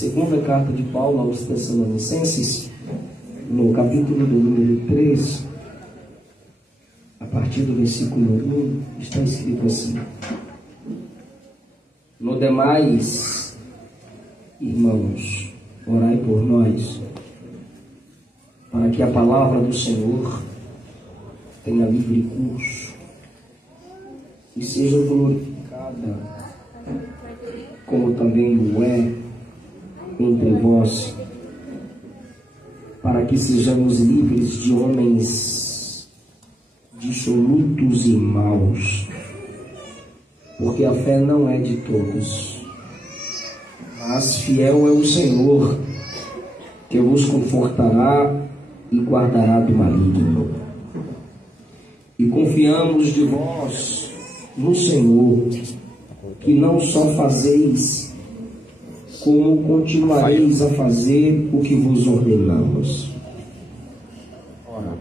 Segunda carta de Paulo aos Tessalonicenses, no capítulo do número 3, a partir do versículo 1, está escrito assim: No demais, irmãos, orai por nós, para que a palavra do Senhor tenha livre curso e seja glorificada, como também o é entre vós, para que sejamos livres de homens dissolutos e maus, porque a fé não é de todos, mas fiel é o Senhor, que vos confortará e guardará do maligno. E confiamos de vós no Senhor, que não só fazeis, como continuareis a fazer o que vos ordenamos. Ora,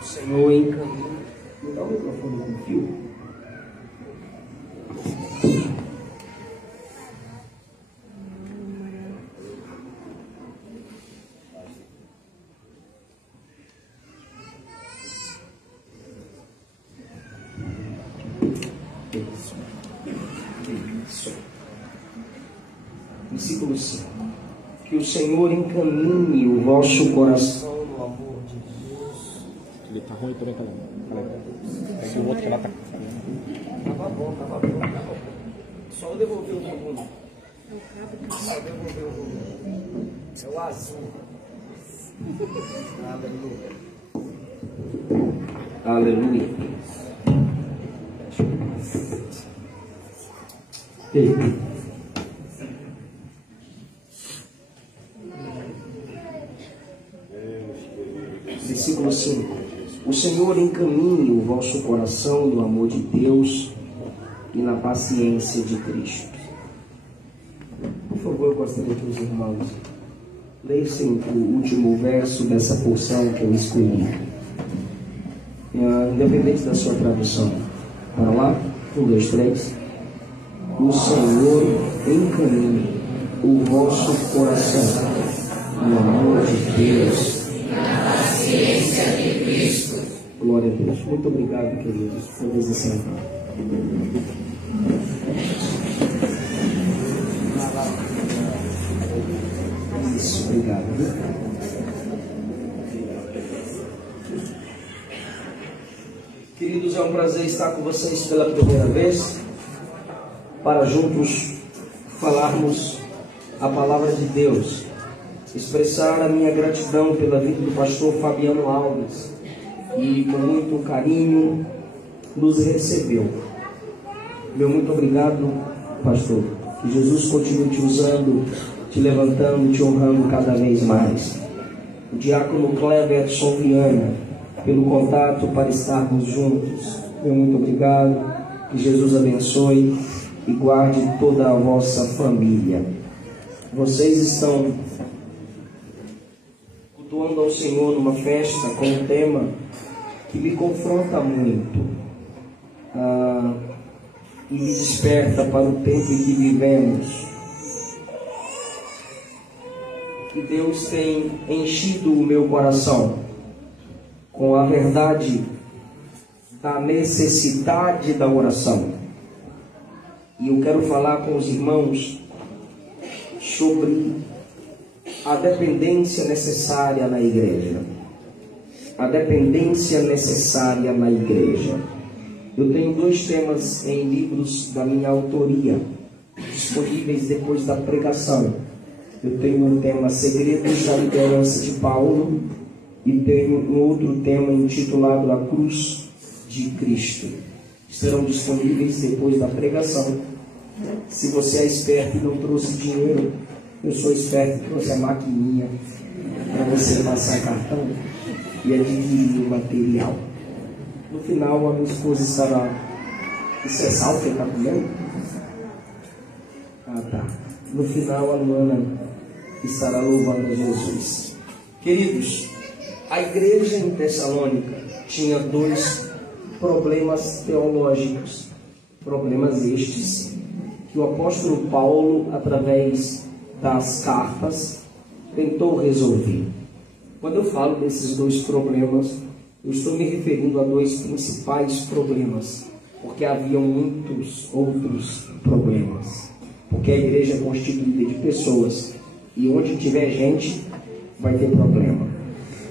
o Senhor encaminha. Me dá o microfone com fio. Versículo 5. Que o Senhor encaminhe o vosso coração no amor de Deus. Ele tá ruim também, tá bom. Esse outro que ela tá. Tava bom. Só eu devolver o volume. Só devolver o volume. É o azul. Aleluia. Aleluia. Eita. Versículo 5. O Senhor encaminhe o vosso coração no amor de Deus e na paciência de Cristo. Por favor, eu gostaria que os irmãos lessem o último verso dessa porção que eu escolhi. Independente da sua tradução. Para lá, 1, 2, 3. O Senhor encaminhe o vosso coração no amor de Deus. Ciência de Cristo. Glória a Deus. Muito obrigado, queridos, por descer. Isso, obrigado. Queridos, é um prazer estar com vocês pela primeira vez, para juntos falarmos a palavra de Deus. Expressar a minha gratidão pela vida do pastor Fabiano Alves, que com muito carinho nos recebeu. Meu muito obrigado, pastor. Que Jesus continue te usando, te levantando, te honrando cada vez mais. O diácono Cleverson Viana, pelo contato para estarmos juntos. Meu muito obrigado. Que Jesus abençoe e guarde toda a vossa família. Vocês estão cultuando ao Senhor numa festa com um tema que me confronta muito e me desperta para o tempo em que vivemos. Que Deus tem enchido o meu coração com a verdade da necessidade da oração. E eu quero falar com os irmãos sobre a dependência necessária na igreja. A dependência necessária na igreja. Eu tenho 2 temas em livros da minha autoria, disponíveis depois da pregação. Eu tenho um tema Segredos da Liderança de Paulo e tenho um outro tema intitulado A Cruz de Cristo. Serão disponíveis depois da pregação. Se você é esperto e não trouxe dinheiro, eu sou esperto e trouxe a maquininha para você passar cartão e adquirir o material. No final, a minha esposa estará... Isso é sal que ele está comendo? Ah, tá. No final, a Luana estará louvando a Jesus. Queridos, a igreja em Tessalônica tinha 2 problemas teológicos. Problemas estes que o apóstolo Paulo, através das cartas tentou resolver. Quando eu falo desses dois problemas, eu estou me referindo a dois principais problemas, porque haviam muitos outros problemas. Porque a igreja é constituída de pessoas, e onde tiver gente, vai ter problema.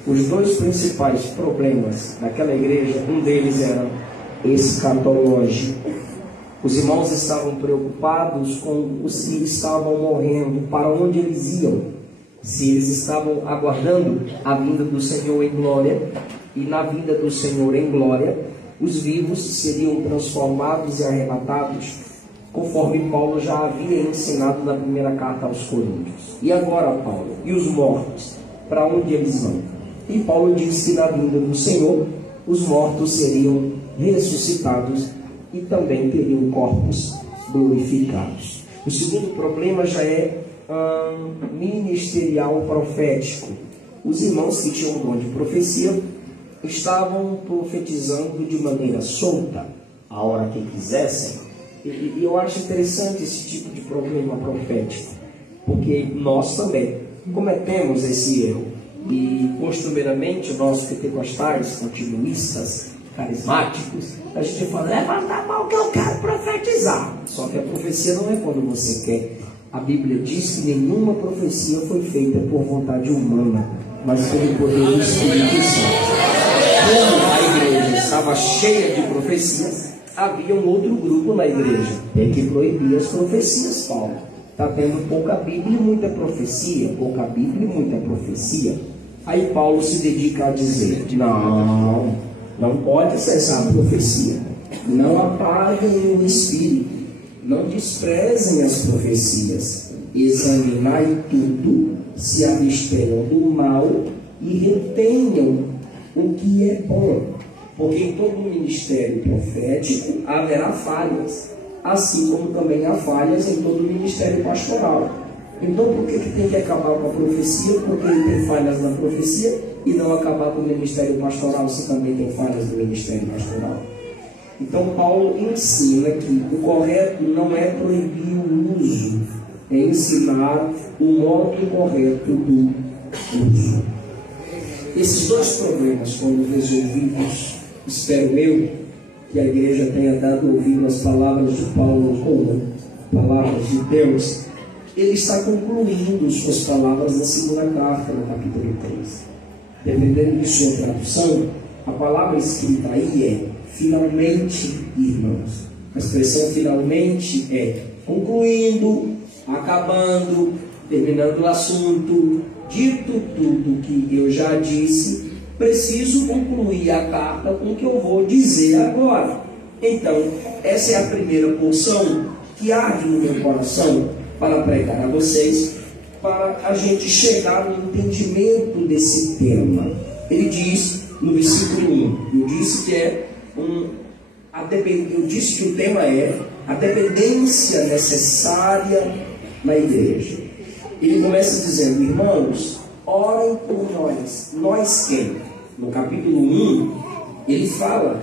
Os dois principais problemas daquela igreja, um deles era escatológico. Os irmãos estavam preocupados com os que estavam morrendo, para onde eles iam. Se eles estavam aguardando a vinda do Senhor em glória, e na vinda do Senhor em glória, os vivos seriam transformados e arrebatados, conforme Paulo já havia ensinado na primeira carta aos Coríntios. E agora, Paulo, e os mortos, para onde eles vão? E Paulo disse que na vinda do Senhor, os mortos seriam ressuscitados e também teriam corpos glorificados. O segundo problema já é ministerial profético. Os irmãos que tinham o dom de profecia estavam profetizando de maneira solta, a hora que quisessem. E eu acho interessante esse tipo de problema profético, porque nós também cometemos esse erro. E costumeiramente nós pentecostais, continuistas, carismáticos, a gente fala: levanta a mão que eu quero profetizar. Só que a profecia não é quando você quer. A Bíblia diz que nenhuma profecia foi feita por vontade humana, mas pelo poder do Espírito Santo. Como a igreja estava cheia de profecias, havia um outro grupo na igreja que proibia as profecias. Paulo está tendo pouca Bíblia e muita profecia, pouca Bíblia e muita profecia. Aí Paulo se dedica a dizer: não pode cessar a profecia, não apaguem o Espírito, não desprezem as profecias, examinai tudo, se abstenham do mal e retenham o que é bom, porque em todo ministério profético haverá falhas, assim como também há falhas em todo ministério pastoral. Então por que tem que acabar com a profecia? Porque tem falhas na profecia, e não acabar com o ministério pastoral se também tem falhas no ministério pastoral. Então Paulo ensina que o correto não é proibir o uso, é ensinar o modo correto do uso. Esses dois problemas, quando resolvidos, espero eu que a igreja tenha dado ouvido às palavras de Paulo como palavras de Deus. Ele está concluindo suas palavras na segunda carta, no capítulo 3. Dependendo de sua tradução, a palavra escrita aí é finalmente, irmãos. A expressão finalmente é concluindo, acabando, terminando o assunto. Dito tudo que eu já disse, preciso concluir a carta com o que eu vou dizer agora. Então, essa é a primeira porção que arde no meu coração para pregar a vocês, para a gente chegar no entendimento desse tema. Ele diz no versículo 1, eu disse que o tema é a dependência necessária na igreja. Ele começa dizendo: irmãos, orem por nós. Nós quem? No capítulo 1, ele fala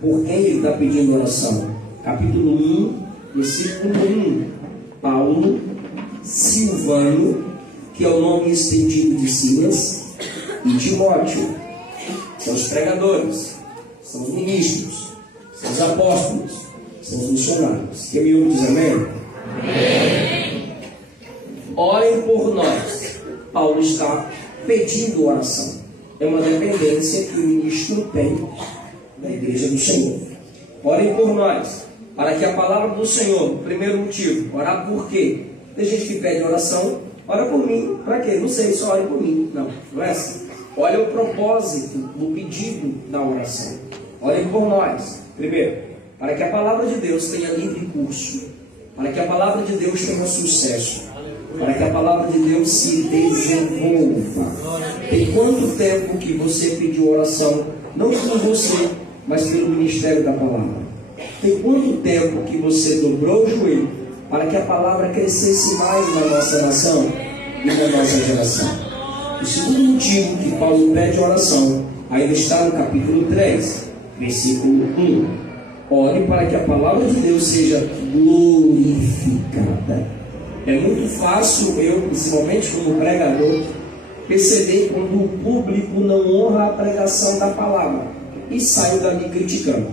por quem ele está pedindo oração. Capítulo 1, versículo 1. Paulo, Silvano, que é o nome estendido de Silas, e Timóteo. São os pregadores, são os ministros, são os apóstolos, são os missionários. Quem me ouve diz amém? Amém. Orem por nós. Paulo está pedindo oração. É uma dependência que o ministro tem da igreja do Senhor. Orem por nós, para que a palavra do Senhor, primeiro motivo, orar por quê? Tem gente que pede oração, ora por mim, para quê? Não sei, só ore por mim. Não é assim. Olha o propósito do pedido da oração. Orem por nós, primeiro, para que a palavra de Deus tenha livre curso, para que a palavra de Deus tenha sucesso, para que a palavra de Deus se desenvolva. Tem quanto tempo que você pediu oração, não por você, mas pelo ministério da palavra? Tem quanto tempo que você dobrou o joelho para que a palavra crescesse mais na nossa nação e na nossa geração? O segundo motivo que Paulo pede oração ainda está no capítulo 3, versículo 1. Ore para que a palavra de Deus seja glorificada. É muito fácil eu, principalmente como pregador, perceber quando o público não honra a pregação da palavra e saio dali criticando.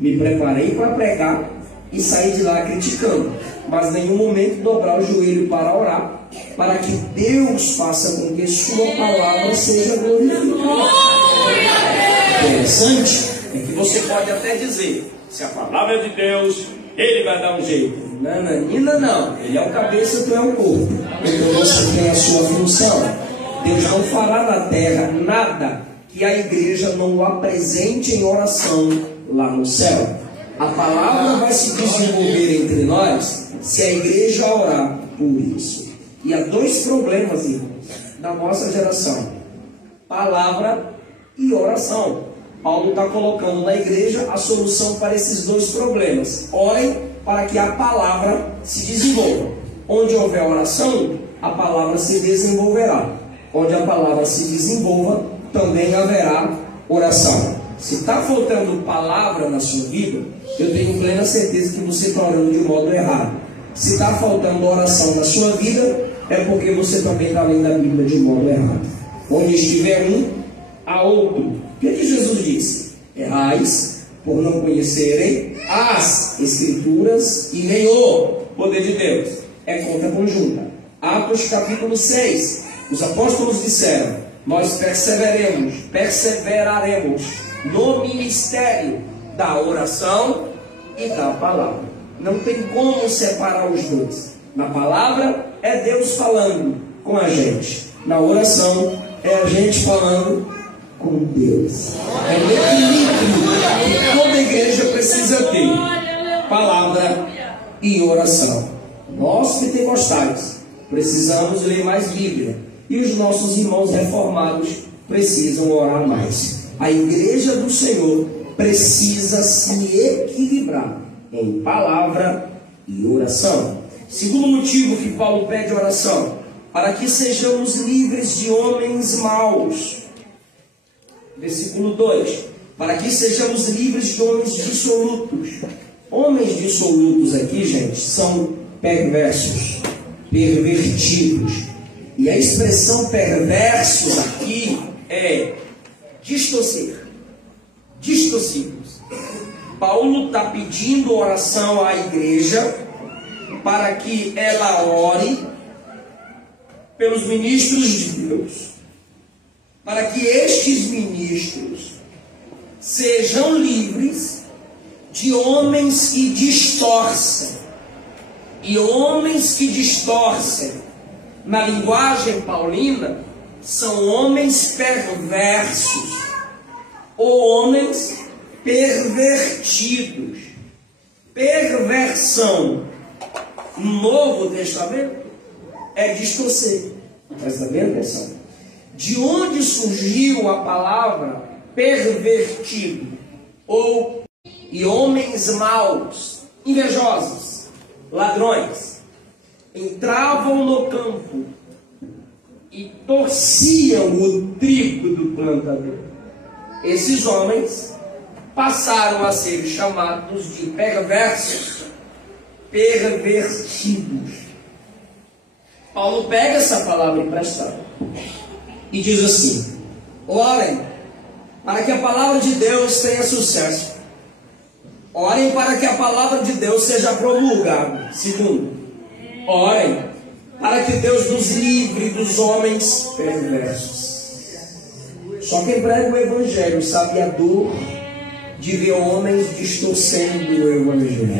Me preparei para pregar e saí de lá criticando, mas em nenhum momento dobrar o joelho para orar, para que Deus faça com que sua palavra seja glorificada. Interessante é que você pode até dizer, se a palavra é de Deus, Ele vai dar um jeito. Nananina não, Ele é o cabeça, tu é o corpo. Então você tem a sua função. Deus não fará na terra nada que a igreja não o apresente em oração lá no céu. A palavra vai se desenvolver entre nós se a igreja orar por isso. E há dois problemas, irmãos, da nossa geração: palavra e oração. Paulo está colocando na igreja a solução para esses dois problemas. Orem para que a palavra se desenvolva. Onde houver oração, a palavra se desenvolverá. Onde a palavra se desenvolva, também haverá oração. Se está faltando palavra na sua vida, eu tenho plena certeza que você está orando de modo errado. Se está faltando oração na sua vida, é porque você também está lendo a Bíblia de modo errado. Onde estiver um, há outro. O que Jesus disse? Errais por não conhecerem as Escrituras e nem o poder de Deus. É conta conjunta. Atos capítulo 6. Os apóstolos disseram: nós perseveraremos no ministério da oração e da palavra. Não tem como separar os dois. Na palavra é Deus falando com a gente. Na oração é a gente falando com Deus. É o equilíbrio que toda igreja precisa ter: palavra e oração. Nós pentecostais precisamos ler mais Bíblia, e os nossos irmãos reformados precisam orar mais. A igreja do Senhor precisa se equilibrar em palavra e oração. Segundo motivo que Paulo pede oração: para que sejamos livres de homens maus. Versículo 2: para que sejamos livres de homens dissolutos. Homens dissolutos aqui, gente, são perversos, pervertidos. E a expressão perversos aqui é distorcer, distorcidos. Paulo está pedindo oração à igreja para que ela ore pelos ministros de Deus, para que estes ministros sejam livres de homens que distorcem. E homens que distorcem, na linguagem paulina, são homens perversos ou homens pervertidos. Perversão no Novo Testamento é distorcer. Presta bem atenção. De onde surgiu a palavra pervertido e homens maus, invejosos, ladrões? Entravam no campo e torciam o trigo do plantador. Esses homens passaram a ser chamados de perversos, pervertidos. Paulo pega essa palavra emprestada e diz assim: orem para que a palavra de Deus tenha sucesso. Orem para que a palavra de Deus seja promulgada. Segundo, orem para que Deus nos livre dos homens perversos. Só quem prega o Evangelho sabe a dor de ver homens distorcendo o Evangelho.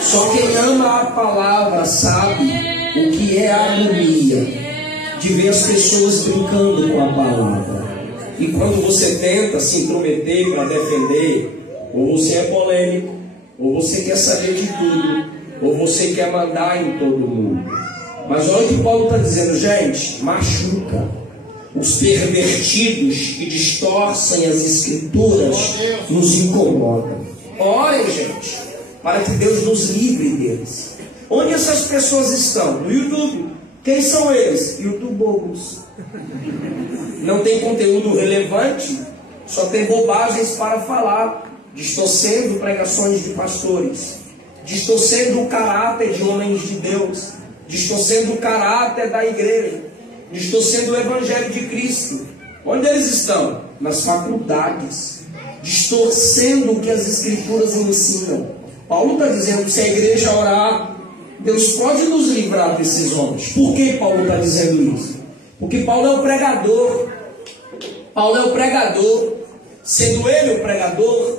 Só quem ama a palavra sabe o que é a agonia de ver as pessoas brincando com a palavra. E quando você tenta se intrometer para defender, ou você é polêmico, ou você quer saber de tudo, ou você quer mandar em todo mundo. Mas olha o que Paulo está dizendo, gente: machuca. Os pervertidos que distorcem as Escrituras nos incomodam. Orem, gente, para que Deus nos livre deles. Onde essas pessoas estão? No YouTube. Quem são eles? YouTubers. Não tem conteúdo relevante, só tem bobagens para falar, distorcendo pregações de pastores, distorcendo o caráter de homens de Deus, distorcendo o caráter da igreja, distorcendo o evangelho de Cristo. Onde eles estão? Nas faculdades, distorcendo o que as escrituras ensinam. Paulo está dizendo que se a igreja orar, Deus pode nos livrar desses homens. Por que Paulo está dizendo isso? Porque Paulo é o pregador. Paulo é o pregador. Sendo ele o pregador,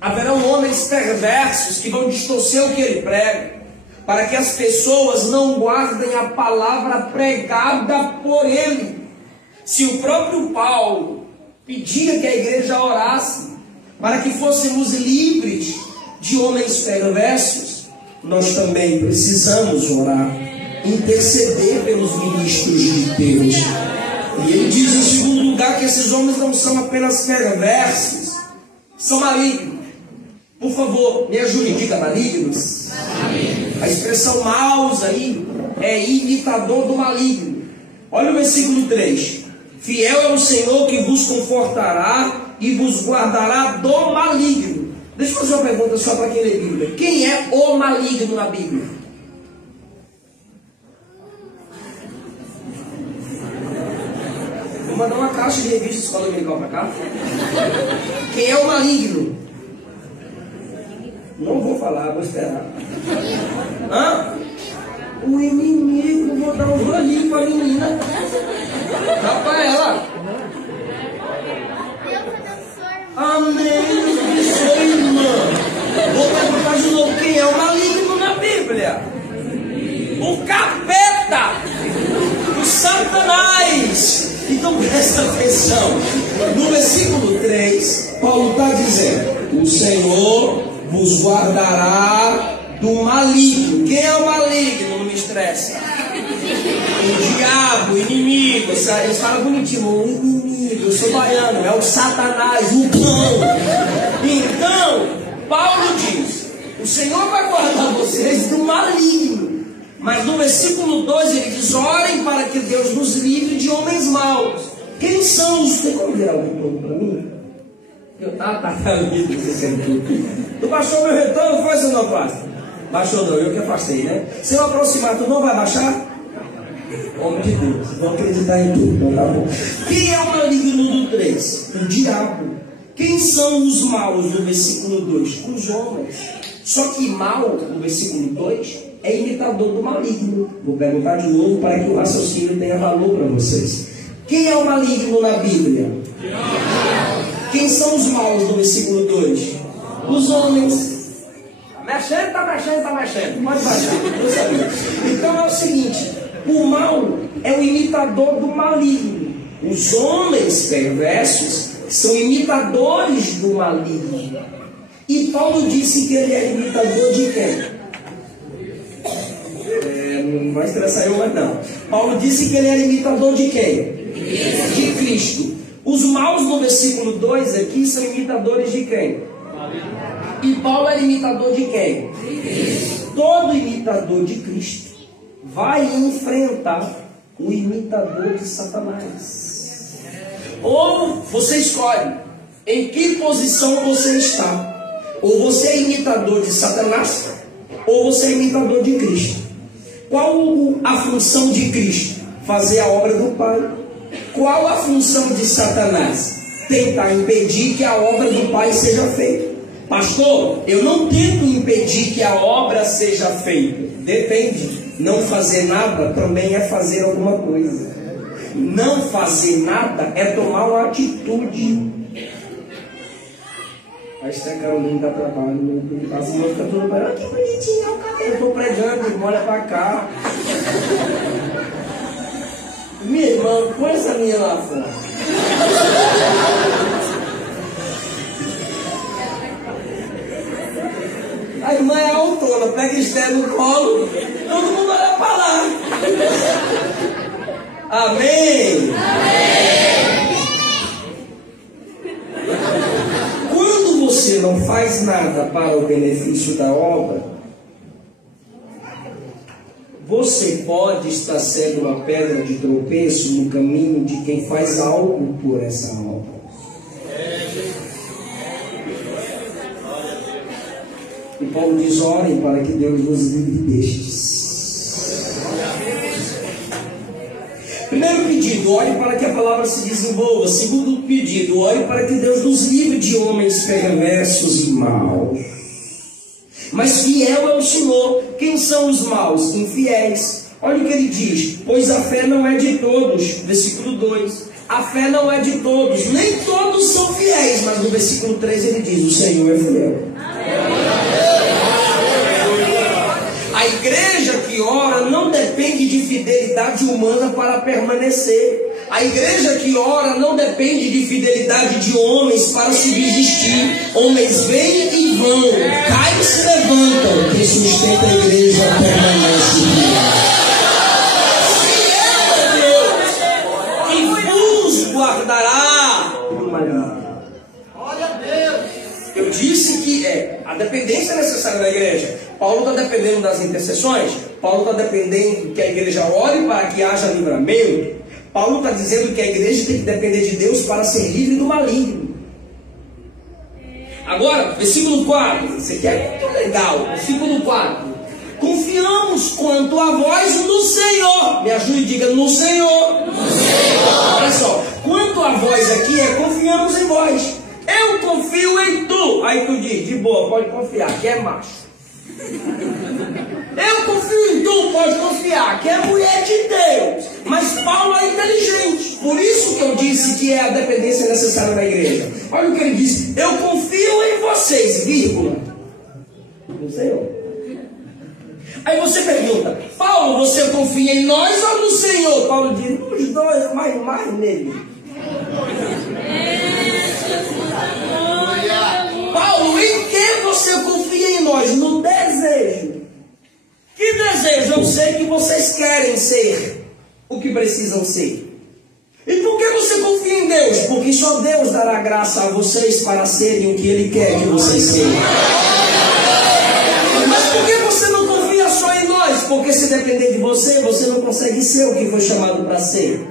haverão homens perversos que vão distorcer o que ele prega, para que as pessoas não guardem a palavra pregada por ele. Se o próprio Paulo pedia que a igreja orasse para que fôssemos livres de homens perversos, nós também precisamos orar, interceder pelos ministros de Deus. E ele diz em segundo lugar que esses homens não são apenas perversos, são malignos. Por favor, me ajude, diga malignos. A expressão maus aí é imitador do maligno. Olha o versículo 3. Fiel é o Senhor que vos confortará e vos guardará do maligno. Deixa eu fazer uma pergunta só para quem lê Bíblia. Quem é o maligno na Bíblia? Vou mandar uma caixa de revista Escola Dominical para cá. Quem é o maligno? Não vou falar, vou esperar. Hã? O inimigo, vou dar um rolinho para a menina. Dá para ela. Amém, sua irmã. Vou perguntar de novo quem é o maligno na Bíblia. O capeta. O Satanás. Então presta atenção. No versículo 3, Paulo está dizendo: o Senhor vos guardará do maligno. Quem é o maligno? Não me estressa. O diabo, o inimigo. Eles falam bonitinho, o inimigo. Eu sou baiano, é o Satanás, o cão. Então, Paulo diz: o Senhor vai guardar vocês do maligno. Mas no versículo 2 ele diz: orem para que Deus nos livre de homens maus. Quem são os... Tem como virar o retorno para mim? Tá lindo você sentiu. Tu baixou meu retorno, faz ou não faz? Baixou não, eu que afastei, né? Se eu aproximar, tu não vai baixar? Homem de Deus, vão acreditar em tudo, então tá bom. Quem é o maligno do 3? O diabo. Quem são os maus no versículo 2? Os homens. Só que mal, no versículo 2, é imitador do maligno. Vou perguntar de novo para que o raciocínio tenha valor para vocês. Quem é o maligno na Bíblia? Quem são os maus no versículo 2? Os homens. Tá mexendo. Pode baixar, eu sabia. Então é o seguinte: o mal é o imitador do maligno. Os homens perversos são imitadores do maligno. E Paulo disse que ele é imitador de quem? Não vai estressar eu, mas não. Paulo disse que ele era imitador de quem? De Cristo. Os maus no versículo 2 aqui são imitadores de quem? E Paulo era imitador de quem? Todo imitador de Cristo vai enfrentar o imitador de Satanás. Ou você escolhe em que posição você está. Ou você é imitador de Satanás, ou você é imitador de Cristo. Qual a função de Cristo? Fazer a obra do Pai. Qual a função de Satanás? Tentar impedir que a obra do Pai seja feita. Pastor, eu não tento impedir que a obra seja feita. Depende. Não fazer nada também é fazer alguma coisa. Não fazer nada é tomar uma atitude. A Esther Carolina dá trabalho, as mãos ficam todas para que bonitinho, o cabelo. Eu estou pregando, olha para cá. Minha irmã, põe essa minha lá fora. A irmã é autona, pega Esther no colo, todo mundo olha para lá. Amém? Amém. Quando você não faz nada para o benefício da obra, você pode estar sendo uma pedra de tropeço no caminho de quem faz algo por essa obra. E Paulo diz: orem para que Deus nos livre destes. Primeiro pedido, ore para que a palavra se desenvolva. Segundo pedido, ore para que Deus nos livre de homens perversos e maus. Mas fiel é o Senhor. Quem são os maus? Infiéis. Olha o que ele diz: pois a fé não é de todos. Versículo 2. A fé não é de todos, nem todos são fiéis. Mas no versículo 3 ele diz: o Senhor é fiel. A igreja que ora não depende de fidelidade humana para permanecer. A igreja que ora não depende de fidelidade de homens para subsistir. Homens vêm e vão, caem e se levantam. Quem sustenta a igreja permanece fiel. E vos guardará por maligno. Eu disse que a dependência é necessária da igreja. Paulo está dependendo das intercessões. Paulo está dependendo que a igreja ore para que haja livramento. Paulo está dizendo que a igreja tem que depender de Deus para ser livre do maligno. Agora, versículo 4. Isso aqui é muito legal. Versículo 4. Confiamos quanto a vós no Senhor. Me ajude e diga: no Senhor. No Senhor. Olha só. Quanto a vós aqui é confiamos em vós. Eu confio em tu. Aí tu diz: de boa, pode confiar, que é macho. Eu confio em tu, pode confiar, que é mulher de Deus. Mas Paulo é inteligente. Por isso que eu disse que é a dependência necessária da igreja. Olha o que ele diz: eu confio em vocês, vírgula, no Senhor. Aí você pergunta: Paulo, você confia em nós ou no Senhor? Paulo diz: nos dois, mas mais nele. Paulo, em que você confia em nós? No desejo. Que desejo? Eu sei que vocês querem ser o que precisam ser. E por que você confia em Deus? Porque só Deus dará graça a vocês para serem o que Ele quer que vocês sejam. Mas por que você não confia só em nós? Porque se depender de você, você não consegue ser o que foi chamado para ser.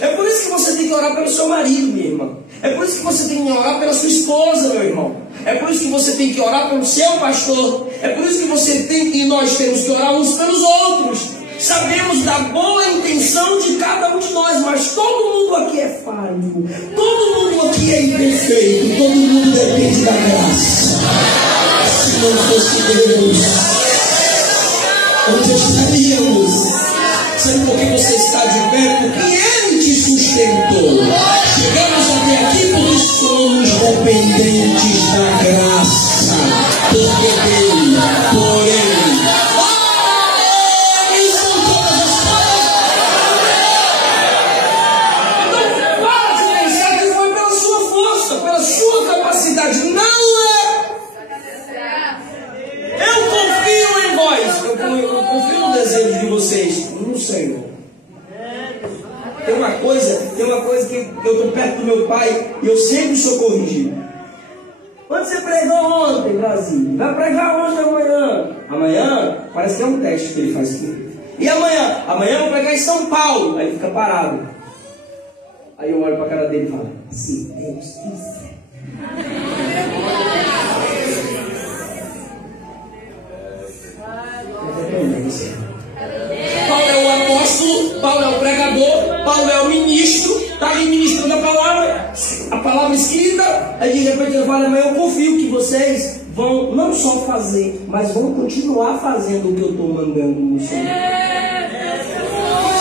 É por isso que você tem que orar pelo seu marido, minha irmã. É por isso que você tem que orar pela sua esposa, meu irmão. É por isso que você tem que orar pelo seu pastor. É por isso que você tem e nós temos que orar uns pelos outros. Sabemos da boa intenção de cada um de nós, mas todo mundo aqui é falho. Todo mundo aqui é imperfeito. Todo mundo depende da graça. Se não fosse Deus, onde estaríamos? Sabe por que você está de pé? Porque Ele te sustentou. Chegamos até aqui porque somos dependentes da graça. Porque dele, por Ele. Eles são todas as coisas. Então, para de pensar que foi pela sua força, pela sua capacidade. Não é. Eu confio em vós. Eu confio no desejo de vocês. No Senhor. Tem uma coisa que eu estou perto do meu pai e eu sempre sou corrigido. Onde você pregou ontem, Brasil? Vai pregar onde amanhã? Amanhã parece que é um teste que ele faz aqui. E amanhã? Amanhã eu vou pregar em São Paulo. Aí fica parado. Aí eu olho para a cara dele e falo: se Deus quiser. Paulo é o apóstolo, Paulo é o pregador, Paulo é o ministro, está ali ministrando a palavra escrita. Aí de repente ele fala: mas eu confio que vocês vão não só fazer, mas vão continuar fazendo o que eu estou mandando no Senhor.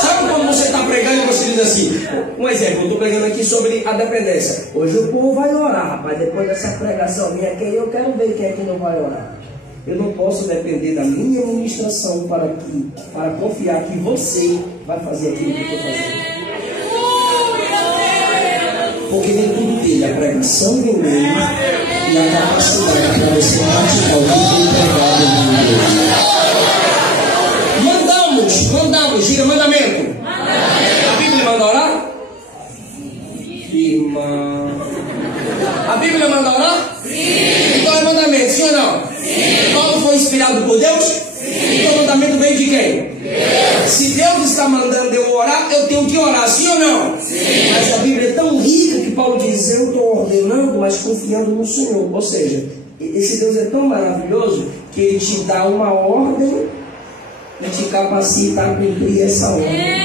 Sabe quando você está pregando e você diz assim, um exemplo, eu estou pregando aqui sobre a dependência. Hoje o povo vai orar, rapaz, depois dessa pregação minha aqui, eu quero ver quem é que não vai orar. Eu não posso depender da minha ministração para confiar que você vai fazer aquilo que eu estou fazendo. Porque nem tudo dele, a pregação vem dele e a capacidade para você praticar o que foi pregado em Deus. Mandamos, diga mandamento. A Bíblia manda orar? Irmã. A Bíblia manda orar? Sim. Então é mandamento, sim ou não? Sim. Paulo foi inspirado por Deus? Sim. Então o mandamento veio de quem? Deus. Se Deus está mandando eu orar, eu tenho que orar, sim ou não? Sim. Mas a Bíblia é tão rica que Paulo diz: eu estou ordenando, mas confiando no Senhor. Ou seja, esse Deus é tão maravilhoso que Ele te dá uma ordem e te capacita a cumprir essa ordem.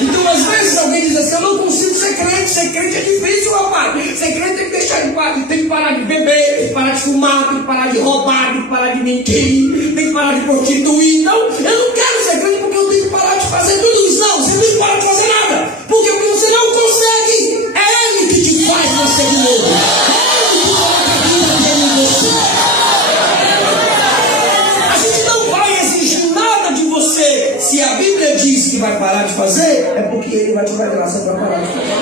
Então, às vezes, alguém diz assim: eu não consigo ser crente é difícil, rapaz. Ser crente tem que deixar de parar, tem que parar de beber, tem que parar de fumar, tem que parar de roubar, tem que parar de mentir, tem que parar de prostituir. Então, eu não quero ser crente porque eu tenho que parar de fazer tudo isso. Não, você não tem que parar de fazer nada, porque você não consegue. É Ele que te faz nascer de novo. É Ele que coloca a vida dele em você. A gente não vai exigir nada de você. Se a Bíblia diz que vai parar de fazer, é porque Ele vai te dar graça para parar de fazer.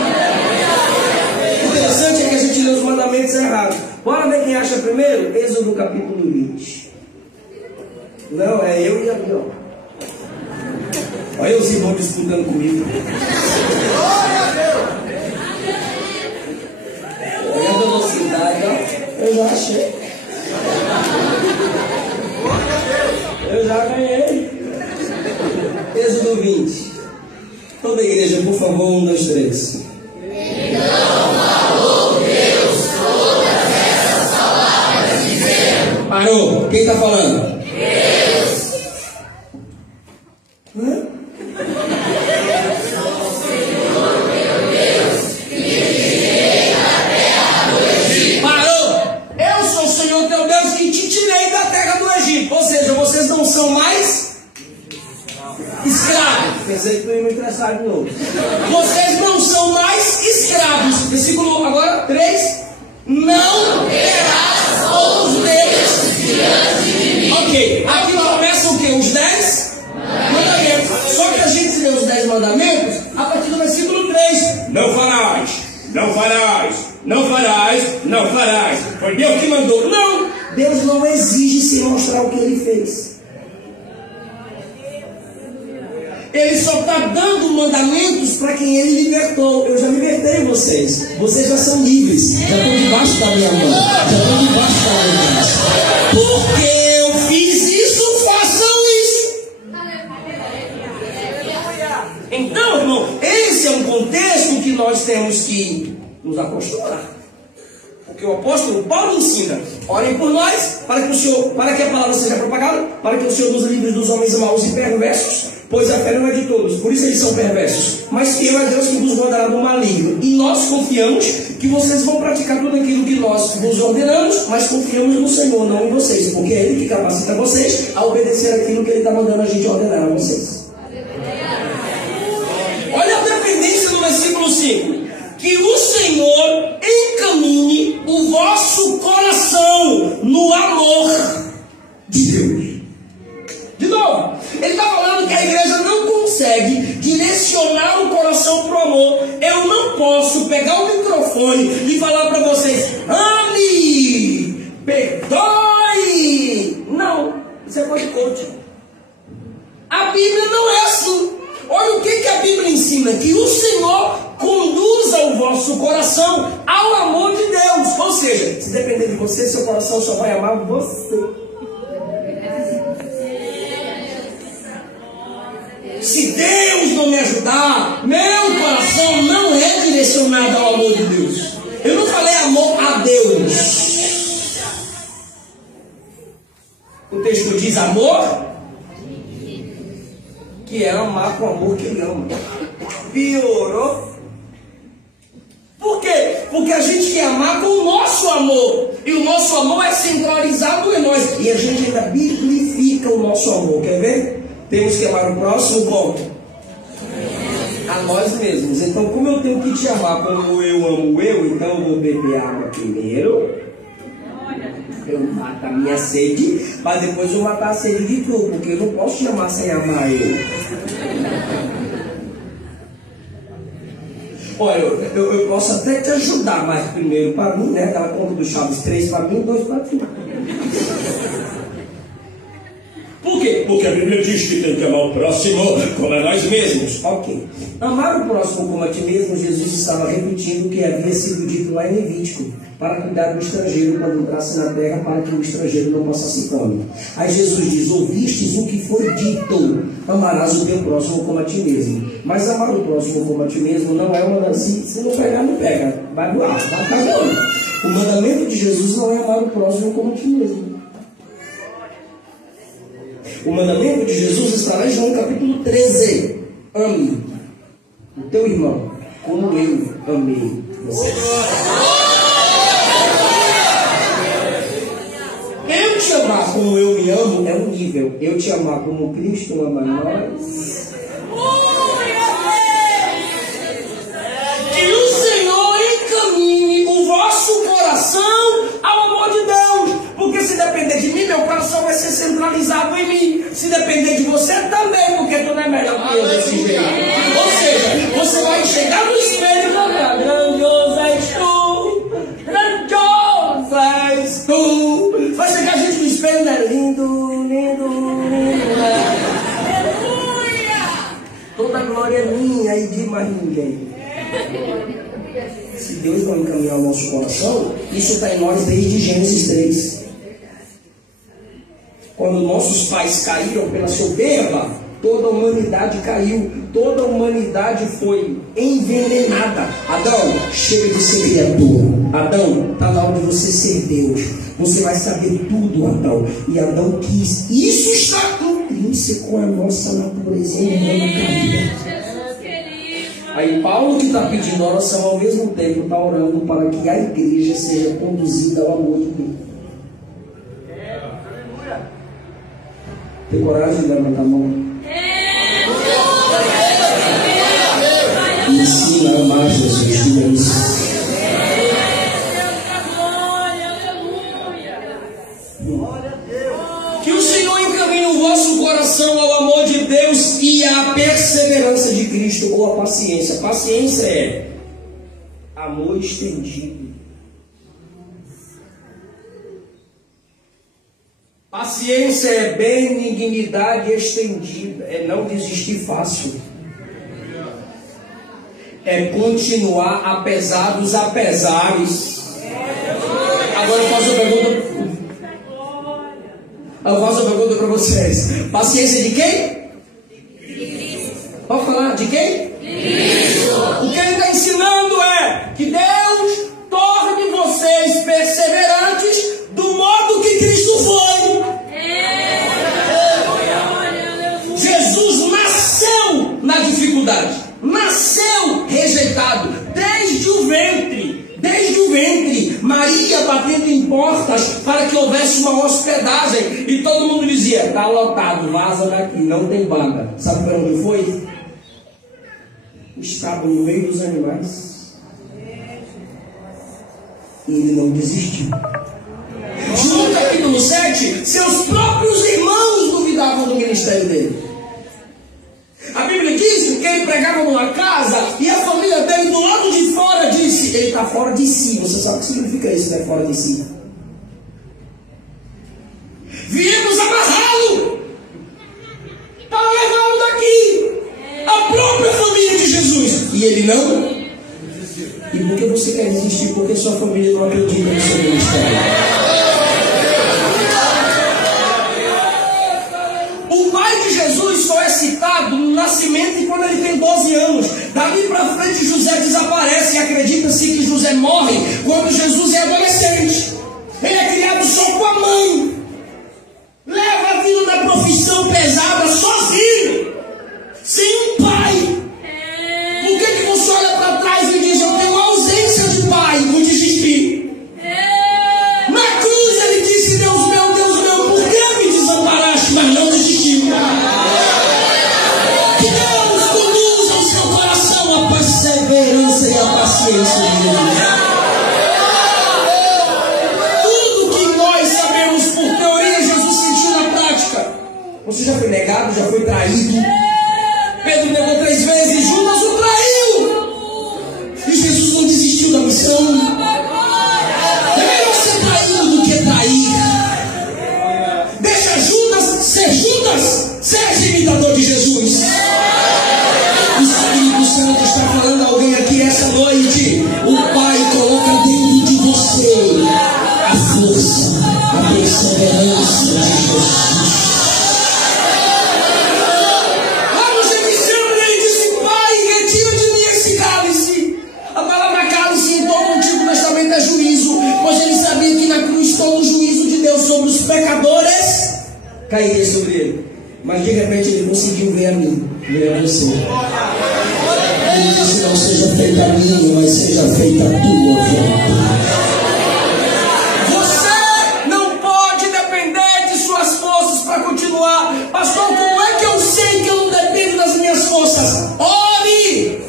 O interessante é que a gente lê os mandamentos errados. Bora ver quem acha primeiro? Êxodo capítulo 20. Não, é eu e a minha. Olha os irmãos disputando comigo. Olha a velocidade, ó. Eu já achei. Eu já ganhei. Êxodo 20. Toda a igreja, por favor, 1, 2, 3. Então falou Deus todas essas palavras, dizendo. Parou. Quem está falando? Deus. Hã? Parou. Eu sou o Senhor teu Deus que te tirei da terra do Egito. Ou seja, vocês não são mais escravos. Pensei que tu ia me estressar de novo. Vocês não são mais escravos. Versículo agora 3. Não terás outros deuses diante de mim. Ok, aqui começa o que? Os 10 mandamentos. Só que a gente lê os 10 mandamentos a partir do versículo 3. Não farás, não farás, não farás, não farás. Foi Deus que mandou. Não, Deus não exige se mostrar o que Ele fez. Ele só está dando mandamentos para quem Ele libertou. Eu já libertei vocês. Vocês já são livres. Já estão debaixo da minha mão. Já estão debaixo da minha mão. Porque eu fiz isso, façam isso. Então, irmão, esse é um contexto que nós temos que nos acostumar. Porque o apóstolo Paulo ensina: orem por nós, para que a palavra seja propagada, para que o Senhor nos livre dos homens maus e perversos, pois a fé não é de todos, por isso eles são perversos, mas fiel é Deus que vos guardará do maligno. E nós confiamos que vocês vão praticar tudo aquilo que nós vos ordenamos, mas confiamos no Senhor, não em vocês, porque é Ele que capacita vocês a obedecer aquilo que Ele está mandando a gente ordenar a vocês. Olha a dependência no versículo 5. Que o Senhor encaminhe o vosso coração no amor de Deus. De novo, ele está falando que a igreja não consegue direcionar o coração para o amor. Eu não posso pegar o microfone e falar para vocês: ame, perdoe. Não, isso é coisa de coach. A Bíblia não é assim. Olha o que a Bíblia ensina: que o Senhor conduza o vosso coração ao amor de Deus. Ou seja, se depender de você, seu coração só vai amar você. Se Deus não me ajudar, meu coração não é direcionado ao amor de Deus. Eu não falei amor a Deus. O texto diz amor, que é amar com o amor que Ele ama. Piorou. Por quê? Porque a gente quer amar com o nosso amor. E o nosso amor é centralizado em nós. E a gente ainda biblifica o nosso amor. Quer ver? Temos que amar o próximo como? A nós mesmos. Então, como eu tenho que te amar como eu amo eu, então eu vou beber água primeiro. Eu mato a minha sede, mas depois eu matar a sede de tu, porque eu não posso te amar sem amar eu. Olha, eu posso até te ajudar, mas primeiro para mim, né? Aquela conta do Chaves, 3 para mim, 2 para tu. Por quê? porque a Bíblia diz que tem que amar o próximo como a nós mesmos. Ok. Amar o próximo como a ti mesmo, Jesus estava repetindo o que havia sido dito lá em Levítico, para cuidar do estrangeiro quando entrasse na terra, para que o estrangeiro não passasse fome. Aí Jesus diz: ouvistes o que foi dito, amarás o teu próximo como a ti mesmo. Mas amar o próximo como a ti mesmo não é uma das... Se não pegar, não pega. Vai voar, vai ficar voando. O mandamento de Jesus não é amar o próximo como a ti mesmo. O mandamento de Jesus está lá em João capítulo 13. Ame o teu irmão como eu amei você. Eu te amar como eu me amo é um nível. Eu te amar como Cristo ama nós. Que o Senhor encaminhe o vosso coração ao amor de Deus. Porque se depender de mim, meu coração vai ser centralizado em mim. Se depender de você também, porque tu não é melhor que eu desse jeito. Ou seja, você vai chegar no espelho e falar: grandioso és tu, grandioso és tu. Vai chegar a gente no espelho, né? Lindo, lindo, lindo. Aleluia! Toda a glória é minha e de mais ninguém. Se Deus não encaminhar o nosso coração, isso está em nós desde Gênesis 3. Quando nossos pais caíram pela soberba, toda a humanidade caiu, toda a humanidade foi envenenada. Adão, chega de ser criatura. Adão, está na hora de você ser Deus. Você vai saber tudo, Adão. E Adão quis. Isso está intrínseco à nossa natureza humana caída. Aí Paulo, que está pedindo oração, ao mesmo tempo está orando para que a igreja seja conduzida ao amor de Deus. Tem coragem de levantar a mão? Ensina a amar Jesus, diga isso. Que o Senhor encaminhe o vosso coração ao amor de Deus e à perseverança de Cristo, ou a paciência. Paciência é amor estendido. Paciência é benignidade estendida, é não desistir fácil, é continuar apesar dos apesares. Agora eu faço a pergunta para vocês: paciência de quem? Pode falar de quem? O que ele está ensinando é que Deus torne vocês perseverantes do modo que Cristo foi. Jesus nasceu na dificuldade, nasceu rejeitado desde o ventre. Maria batendo em portas para que houvesse uma hospedagem, e todo mundo dizia: está lotado, vaza daqui, não tem vaga. Sabe para onde foi? Estava no meio dos animais. E ele não desistiu. João capítulo 7, seus próprios irmãos duvidavam do ministério dele. A Bíblia diz que ele pregava numa casa e a família dele do lado de fora disse: ele está fora de si. Você sabe o que significa isso, né? Fora de si. Viemos amarrá-lo para levá-lo daqui. A própria família de Jesus. E ele não. E por que você quer resistir? Porque sua família não acredita no seu ministério. O pai de Jesus só é citado no nascimento e quando ele tem 12 anos. Dali para frente José desaparece e acredita-se que José morre quando Jesus é adolescente. Ele é criado só com a mãe. Leva a vida da profissão pesada sozinho, sem um pai. Por que você olha para trás e diz: eu tenho ausência de pai, vou desistir? Na cruz ele disse: Deus meu, por que me desamparaste? Mas não desistiu. Que Deus conduza o seu coração à perseverança e à paciência de Jesus. Santo está falando a alguém aqui essa noite. O Pai coloca dentro de você a força, a perseverança de Jesus. É juízo, pois ele sabia que na cruz todo o juízo de Deus sobre os pecadores cairia sobre ele, mas de repente ele conseguiu ver a mim, ver a você. Ele disse: não seja feita a minha, mas seja feita a tua vontade. Você não pode depender de suas forças para continuar. Pastor, como é que eu sei que eu não dependo das minhas forças? Ore!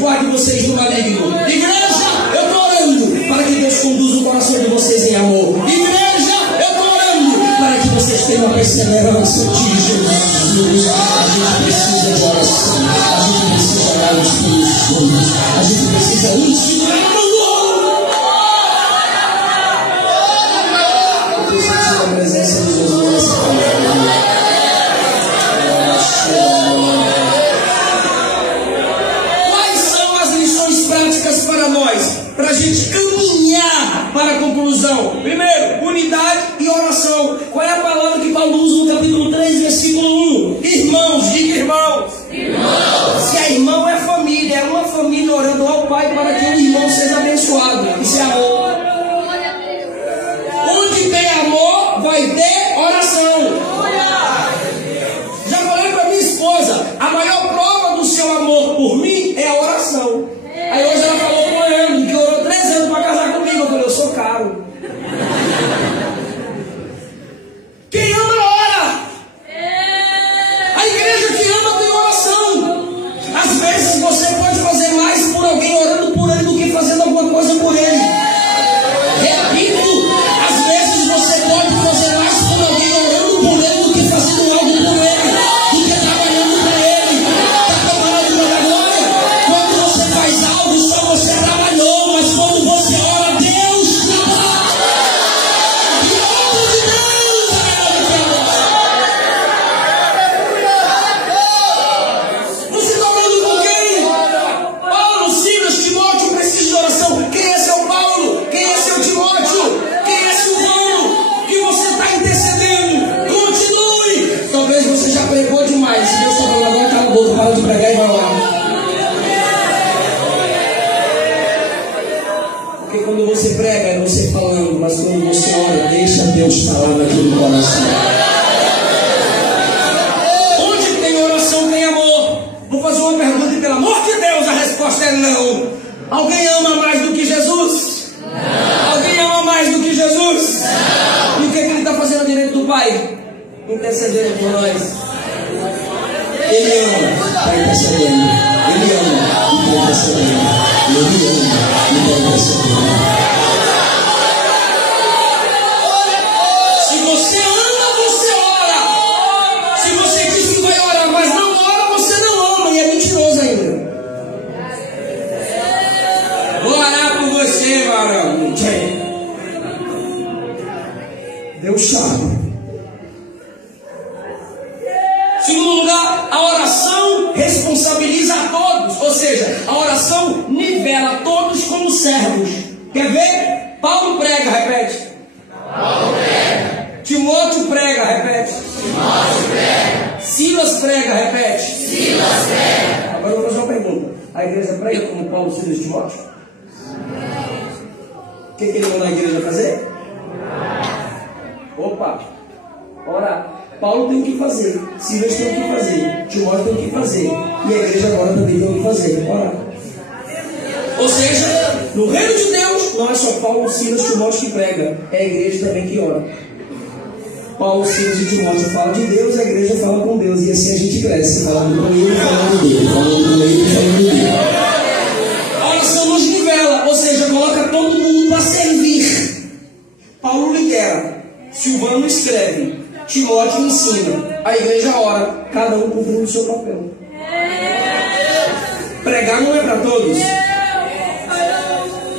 Guarde vocês do maligno. Igreja, eu estou orando para que Deus conduza o coração de vocês em amor. Igreja, eu estou orando para que vocês tenham a perseverança de Jesus. A gente precisa de oração. A gente precisa orar uns pelos outros. A gente precisa um segurar no outro. Eu preciso da presença de Jesus nessa palavra. Para nós, para a gente caminhar para a conclusão. Primeiro, unidade e oração. Qual é a palavra que Paulo usa no capítulo 3, versículo 1? Irmãos, diga irmãos. Irmãos. Se é irmão, é família. É uma família orando ao Pai para que o irmão seja abençoado. Isso é amor. Onde tem amor, vai ter oração. Já falei para minha esposa, a maior prova do seu amor por mim é a oração. Aí hoje ela falou com ele que orou 3 anos para casar comigo. Eu falei: eu sou caro. Quem ama, ora. A igreja que ama tem oração. Às vezes você pode fazer mais por alguém orando por ele do que fazendo alguma coisa por ele. Repito, às vezes você pode fazer mais por alguém orando por ele do que fazendo algo por ele, do que trabalhando para ele. Está preparado para a glória? Quando você faz algo, só você trabalhou, mas quando você ora, Deus trabalha. E a obra de Deus Você está orando com quem? Paulo, Silas, Timóteo, precisa de oração. Quem é seu Paulo? Quem é seu Timóteo? Quem é Silvano? Que você está intercedendo? Continue. Talvez você já pregou demais. Se Deus está falando agora, cala a boca, para de pregar e vai orar. Porque quando você prega, é você falando, mas quando você ora, deixa Deus falar naquele coração. Onde tem oração, tem amor. Vou fazer uma pergunta e, pelo amor de Deus, a resposta é não. Alguém ama mais do que Jesus? Não. Alguém ama mais do que Jesus? Não. E o que ele está fazendo direito do Pai? Intercedendo por nós. Ele ama, está intercedendo. Ele ama, está intercedendo. Ele ama, está intercedendo. Se você ama, você ora. Se você diz que vai orar, mas não ora, você não ama. E é mentiroso ainda. Vou orar por você, varão. Deus sabe. Segundo lugar, a oração responsabiliza a todos, ou seja, a oração nivela todos como servos. Quer ver? Paulo prega, repete. Paulo prega. Timóteo prega, repete. Timóteo prega. Silas prega, repete. Silas prega. Agora eu vou fazer uma pergunta. A igreja prega como Paulo, Silas e Timóteo? O que ele manda a igreja fazer? Opa! Orar. Paulo tem o que fazer, Silas tem o que fazer, Timóteo tem o que fazer, e a igreja agora também tem o que fazer, orar. Ou seja, no reino de Deus, não é só Paulo, Silas, Timóteo que prega, é a igreja também que ora. Paulo, Silas e Timóteo falam de Deus, a igreja fala com Deus, e assim a gente cresce, falando com ele, falando dele, falando com ele, falando dele. A oração nos nivela, ou seja, coloca todo mundo para servir. Paulo lidera. Se Silvano escreve, Timóteo ensina, a igreja ora, cada um cumprindo o seu papel. Pregar não é para todos.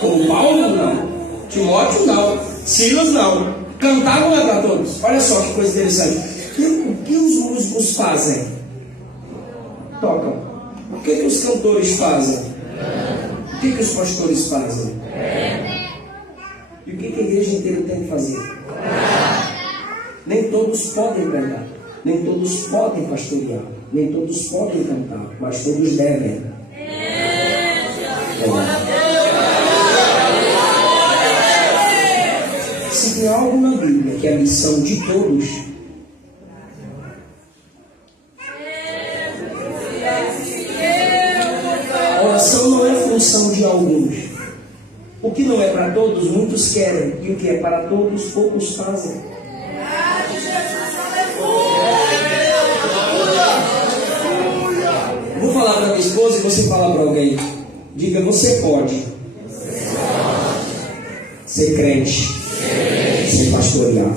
Com Paulo não, Timóteo não, Silas não. Cantar não é para todos. Olha só que coisa interessante. O que os músicos fazem? Tocam. O que os cantores fazem? O que os pastores fazem? E o que a igreja inteira tem que fazer? Nem todos podem pregar, nem todos podem pastorear, nem todos podem cantar, mas todos devem. Se tem algo na Bíblia que é a missão de todos, a oração não é função de alguns. O que não é para todos, muitos querem, e o que é para todos, poucos fazem. Vou falar para minha esposa e você fala para alguém. Diga, você pode ser crente, ser pastorear,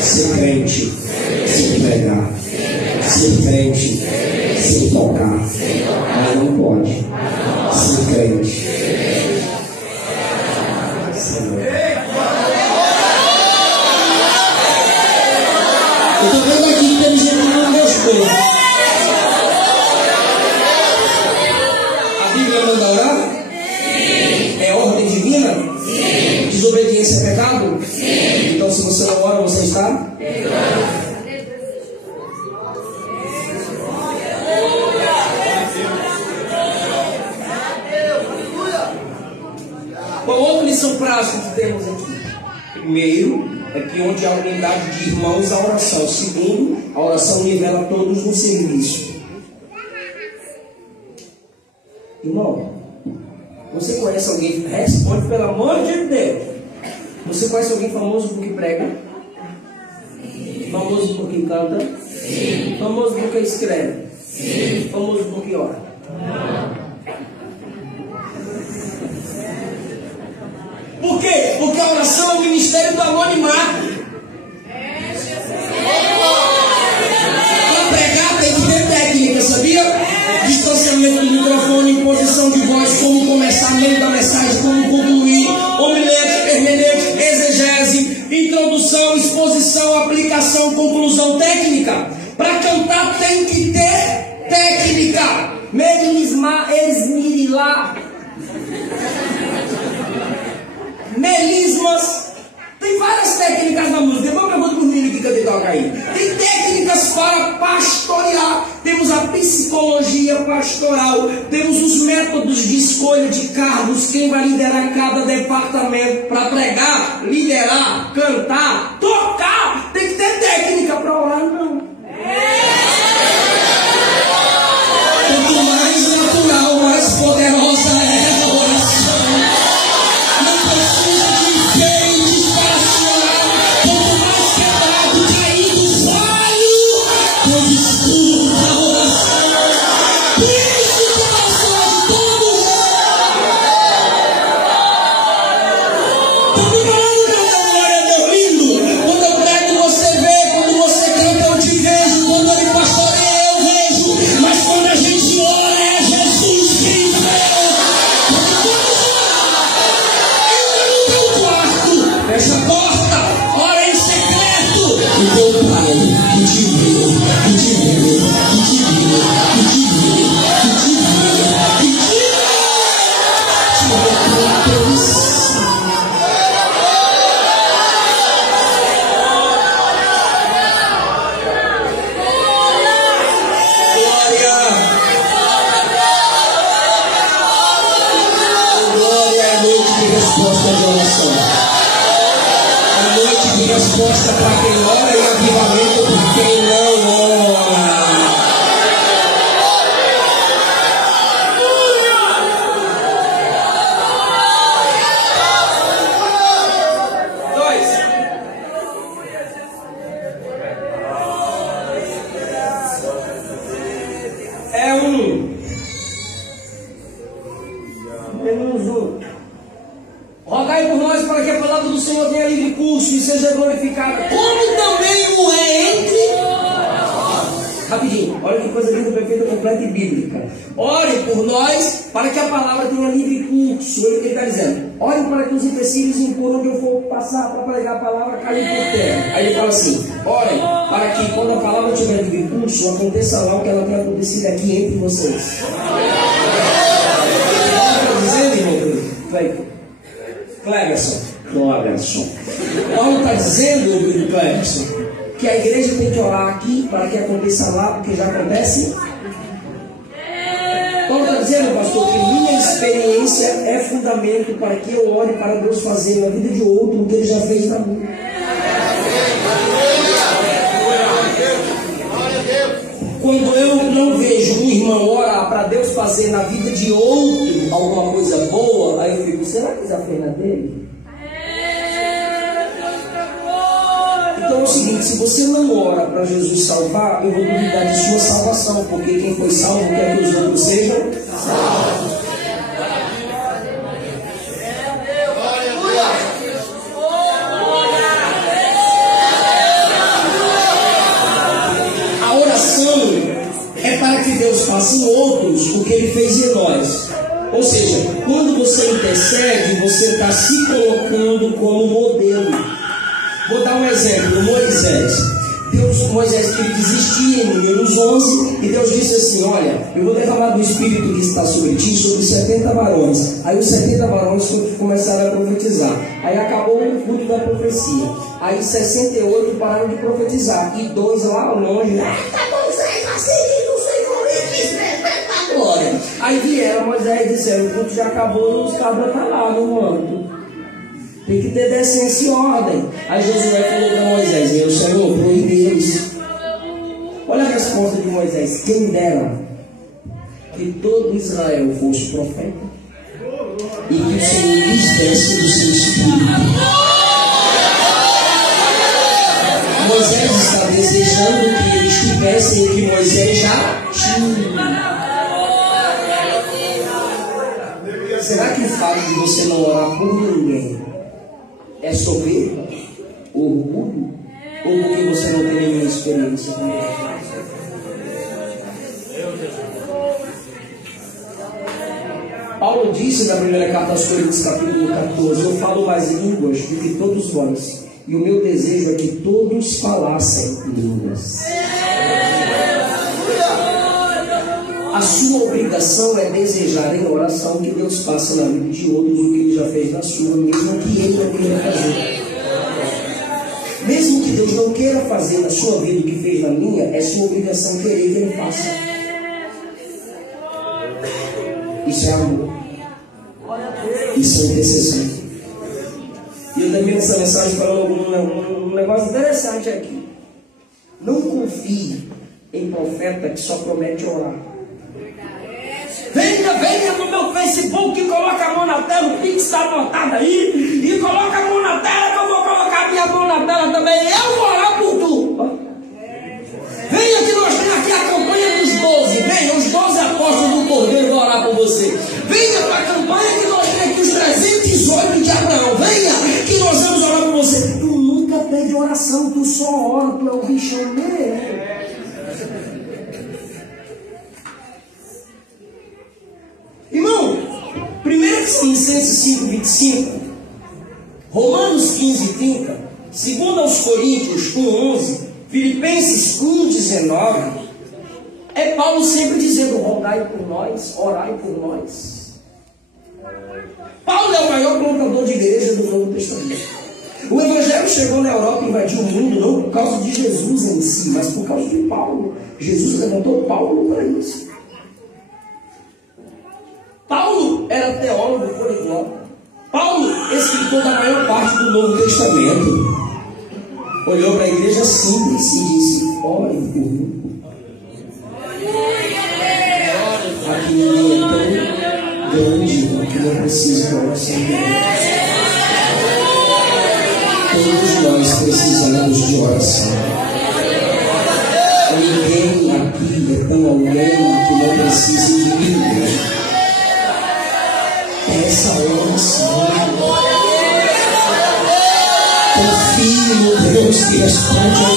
ser crente, ser pregar, ser crente, sem tocar, mas não pode ser crente. Eu estou vendo aqui que tem gente que não gostou. A Bíblia manda orar? Sim. É ordem divina? Sim. Desobediência é pecado? Sim. Então se você não ora, você está? Qual outra lição prática que temos aqui? Primeiro, é que onde há unidade de irmãos, a oração. Segundo, a oração nivela todos no serviço. Irmão, você conhece alguém? Responde pelo amor de Deus. Você conhece alguém famoso porque prega? Famoso porque canta? Sim. Famoso porque escreve? Sim. Famoso porque ora? Por quê? Porque a oração é o ministério do anonimato. Para pregar tem que ter técnica, sabia? Distanciamento do microfone, imposição de voz, como começar meio da mensagem, como concluir, homilética, hermenêutica, exegese, introdução, exposição, aplicação, conclusão, técnica. Para cantar tem que ter técnica. Esmirilá. Melismas, tem várias técnicas na música. Vamos perguntar para os meninos que cantam e tocam aí. Tem técnicas para pastorear. Temos a psicologia pastoral. Temos os métodos de escolha de cargos. Quem vai liderar cada departamento para pregar, liderar, cantar, tocar. Tem que ter técnica para orar, não. Quanto mais natural, mais poderosa é a oração. Não precisa de enfeites para se orar. Quanto mais quebrado, caído, falho, quando escuta a oração. Pense o coração de todos. Estou me falando da glória a Deus lindo. Quando eu prego, você vê. Quando você canta, eu te vejo. Quando ele pastoreia, eu vejo. Mas quando a gente ora, é Jesus quem vê. Fecha a porta, ora em secreto. E teu Pai, que te vê, que te vê, que te vê, que te vê, que te vê, que te vê. Glória é a noite de resposta de oração. A noite de resposta para quem ora e avivamento para quem não ora. Dois. É um. Menos um. Rogai por nós para que a palavra do Senhor tenha livre curso e seja glorificada. completa e bíblica. Ore por nós para que a palavra tenha livre curso. Ele está dizendo: ore para que os empecilhos por onde eu for passar para pregar a palavra caiam por terra. Aí ele fala assim: ore para que quando a palavra tiver livre curso, aconteça lá o que ela tem acontecido aqui entre vocês. Está dizendo, irmão Cleverson? Paulo está dizendo, meu Cleverson, que a igreja tem que orar aqui para que aconteça lá, porque já acontece. Paulo está dizendo, pastor, que minha experiência é fundamento para que eu ore para Deus fazer na vida de outro o que Ele já fez na minha. Quando eu não vejo um irmão orar para Deus fazer na vida de outro alguma coisa boa, aí eu fico: será que já fez na dele? Então é o seguinte: se você não ora para Jesus salvar, eu vou duvidar de sua salvação, porque quem foi salvo quer que os outros sejam salvos. A oração é para que Deus faça em outros o que Ele fez em nós. Ou seja, quando você intercede, você está se colocando como modelo. Vou dar um exemplo: Moisés teve que desistir em Números 11, e Deus disse assim: olha, eu vou derramar do Espírito que está sobre ti, sobre 70 varões. Aí os 70 varões começaram a profetizar. Aí acabou o culto da profecia. Aí 68 pararam de profetizar, e 2 lá longe: Moisés, assim, não sei como é que glória. Aí vieram Moisés e disseram: o culto já acabou, os cabras estão lá no manto. Tem que ter decência e ordem. Aí Josué falou para Moisés: meu Senhor, proíbe isso. Olha a resposta de Moisés: quem dera que todo Israel fosse profeta e que o Senhor lhes desse do seu espírito. Moisés está desejando que eles tivessem o que Moisés já tinha. Será que o fato de você não orar por ninguém é soberba, orgulho, ou porque você não tem nenhuma experiência com Deus? Paulo disse na primeira carta aos Coríntios, capítulo 14: eu falo mais línguas do que todos vós, e o meu desejo é que todos falassem línguas. A sua obrigação é desejar em oração que Deus faça na vida de outros o que Ele já fez na sua, mesmo que Ele não queira fazer. Mesmo que Deus não queira fazer na sua vida o que fez na minha, é sua obrigação querer que Ele faça. Isso é amor. Isso é intercessão. E eu termino essa mensagem falando um negócio interessante aqui. Não confie em profeta que só promete orar. Venha no meu Facebook e coloca a mão na tela, o Pix está anotado aí, e coloca a mão na tela que eu vou colocar a minha mão na tela também, eu vou orar por tu. Venha que nós temos aqui a campanha dos 12, venha, os 12 apóstolos do Cordeiro vão orar por você. Venha para a campanha que nós temos aqui os 308 de Abraão, venha que nós vamos orar por você. Tu nunca pede oração, tu só ora, tu é o bichão mesmo. Irmão, 1 Tessalonicenses 5:25, Romanos 15:30, 2 aos Coríntios 1:11, Filipenses 1:19, é Paulo sempre dizendo: rogai por nós, orai por nós. Paulo é o maior plantador de igreja do Novo Testamento. O Evangelho chegou na Europa e invadiu o mundo não por causa de Jesus em si, mas por causa de Paulo. Jesus levantou Paulo para isso. Paulo era teólogo poliglota. Paulo, escritor da maior parte do Novo Testamento, olhou para a igreja simples e disse: ore por mim. Aqui ninguém é tão grande que não precisa de oração de Deus. Todos nós precisamos de oração. Ninguém aqui é tão alguém que não precisa de Deus. Essa oração. Confie no Deus que responde ao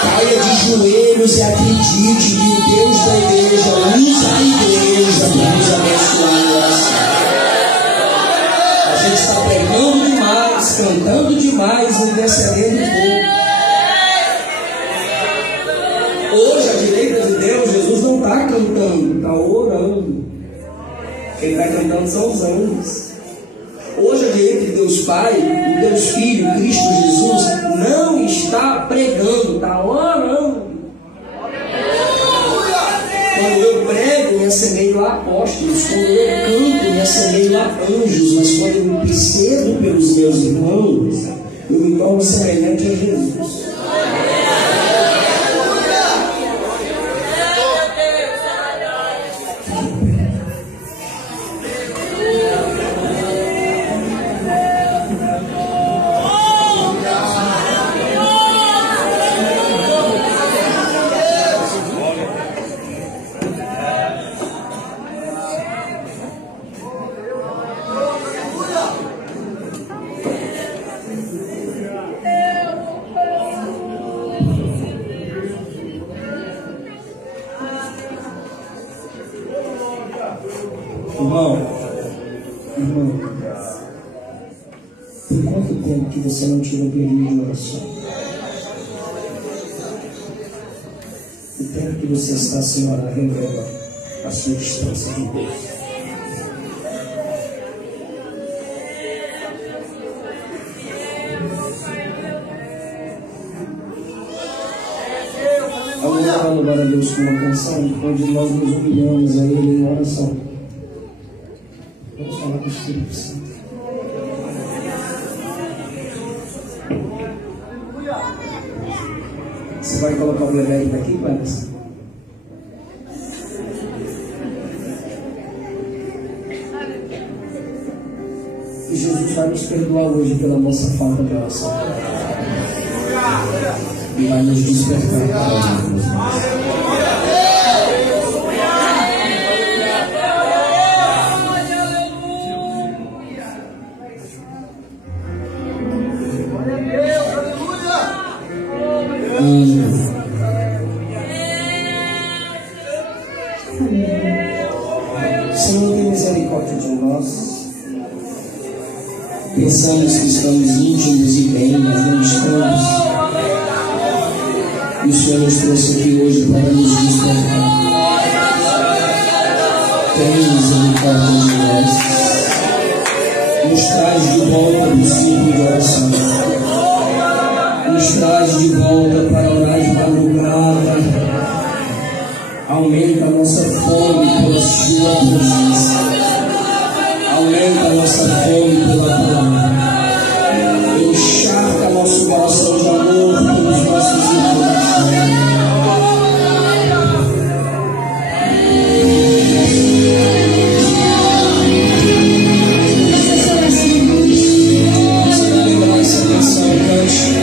Caia de ajoelhos e acredite que o Deus da igreja usa a igreja para nos abençoar na oração. A gente está pregando demais, cantando demais, intercedendo pouco. Hoje, à direita de Deus, Jesus não está cantando, está orando. Quem está cantando são os anjos. Hoje, à direita de Deus Pai, o Deus Filho, Cristo Jesus, não está pregando, está orando. Quando eu prego, me assemelho a apóstolos. Quando eu canto, me assemelho a anjos. Mas quando eu intercedo pelos meus irmãos, eu me torno semelhante a Jesus. Irmão, tem quanto tempo que você não tira um período de oração? O tempo que você está sem orar revela a sua distância de Deus. Vamos orar, louvar a Deus com uma canção onde nós nos humilhamos a Ele em oração. Vamos falar com o Espírito Santo. Você vai colocar o bebê daqui, Cleves? E Jesus vai nos perdoar hoje pela nossa falta de oração. E vai nos despertar para Deus. Senhor, tem misericórdia de nós. Pensamos que estamos íntimos e bem, mas não estamos. E o Senhor nos trouxe aqui hoje para nos despertar. Tem misericórdia de nós. Nos traz de volta do ciclo de oração. Nos traz de volta para orar de madrugada. Aumenta a nossa fome pela sua presença. Aumenta a nossa fome pela palavra. Encharca nosso coração de amor pelos nossos irmãos. Você vai lembrar essa canção, cante.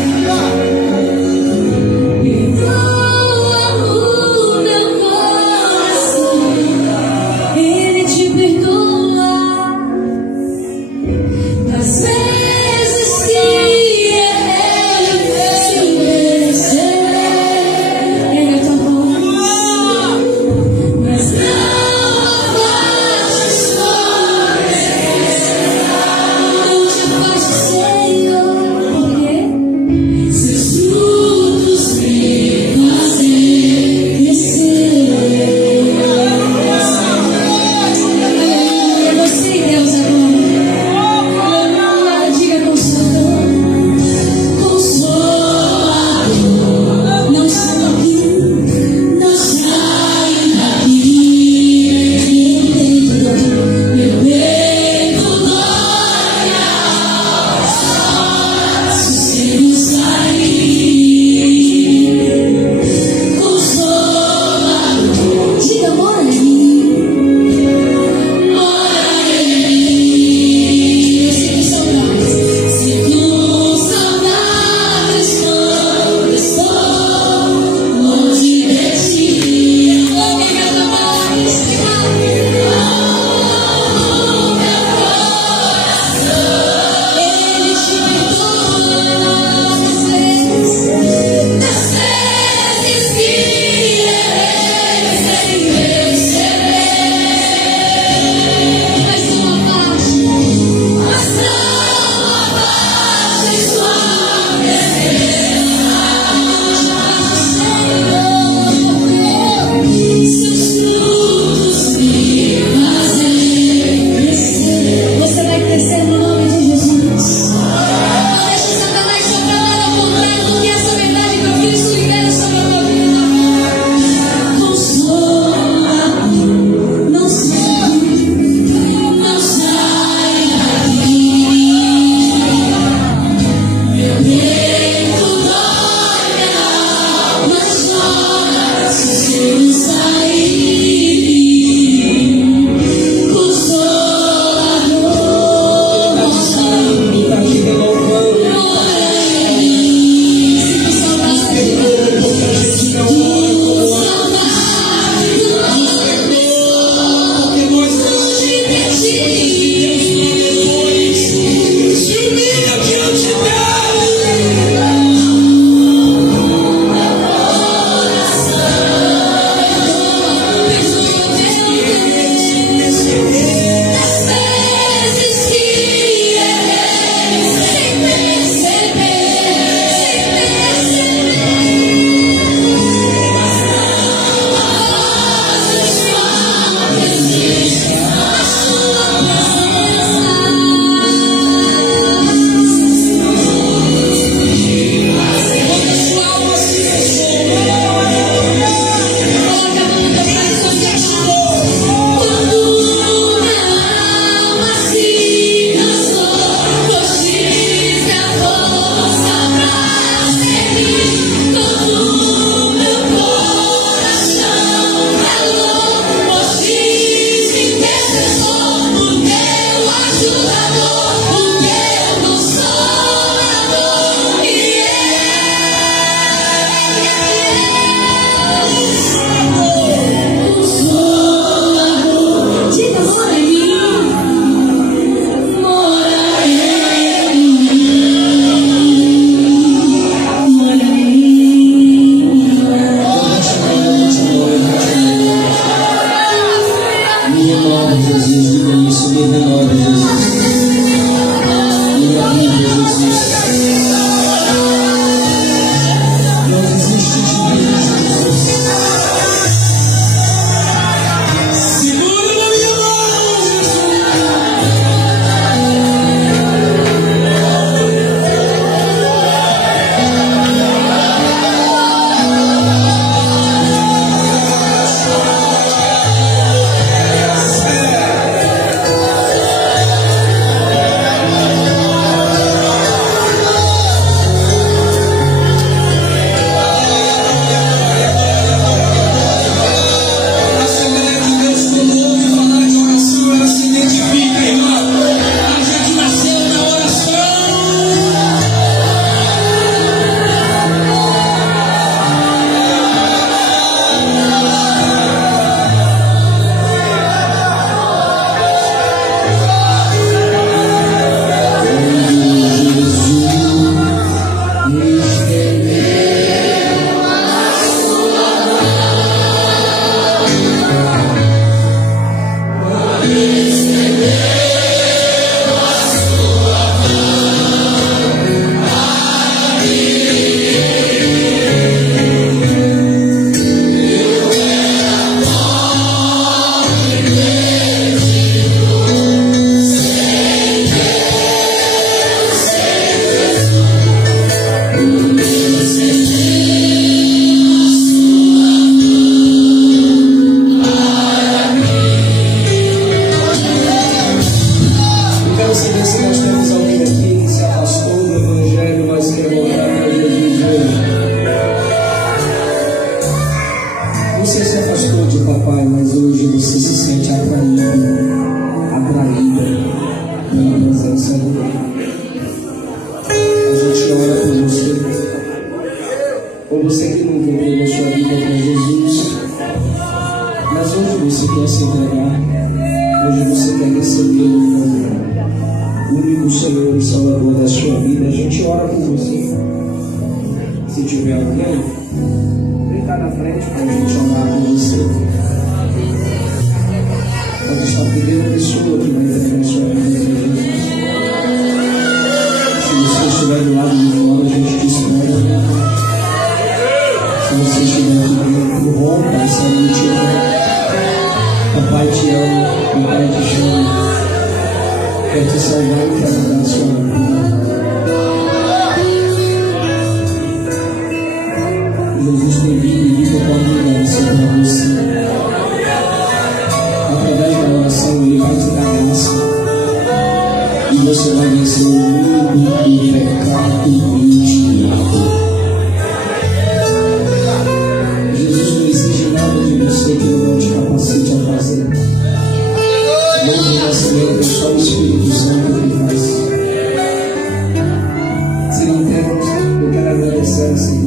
ou você que nunca entregou sua vida para Jesus, mas hoje você quer se entregar, hoje você quer receber o único Senhor e Salvador da sua vida. A gente ora por você. Se tiver alguém, vem cá na frente para a gente orar por você. Pode estar a primeira pessoa que vai entregar sua vida para Jesus. Se você estiver do lado de fora, a gente te espera. Se você estiver aqui dentro, rompa essa mentira. Papai te ama, papai te chama, quer te salvar e quer mudar a sua vida. Jesus tem vindo e vindo para mudança para você. Através da oração, Ele vai te dar graça e você vai vencer o mundo do pecado e diabo. Jesus não exige nada de você que Ele não te capacite a fazer. Novo nascimento é só o Espírito Santo que faz. Se não temos, eu quero agradecer assim.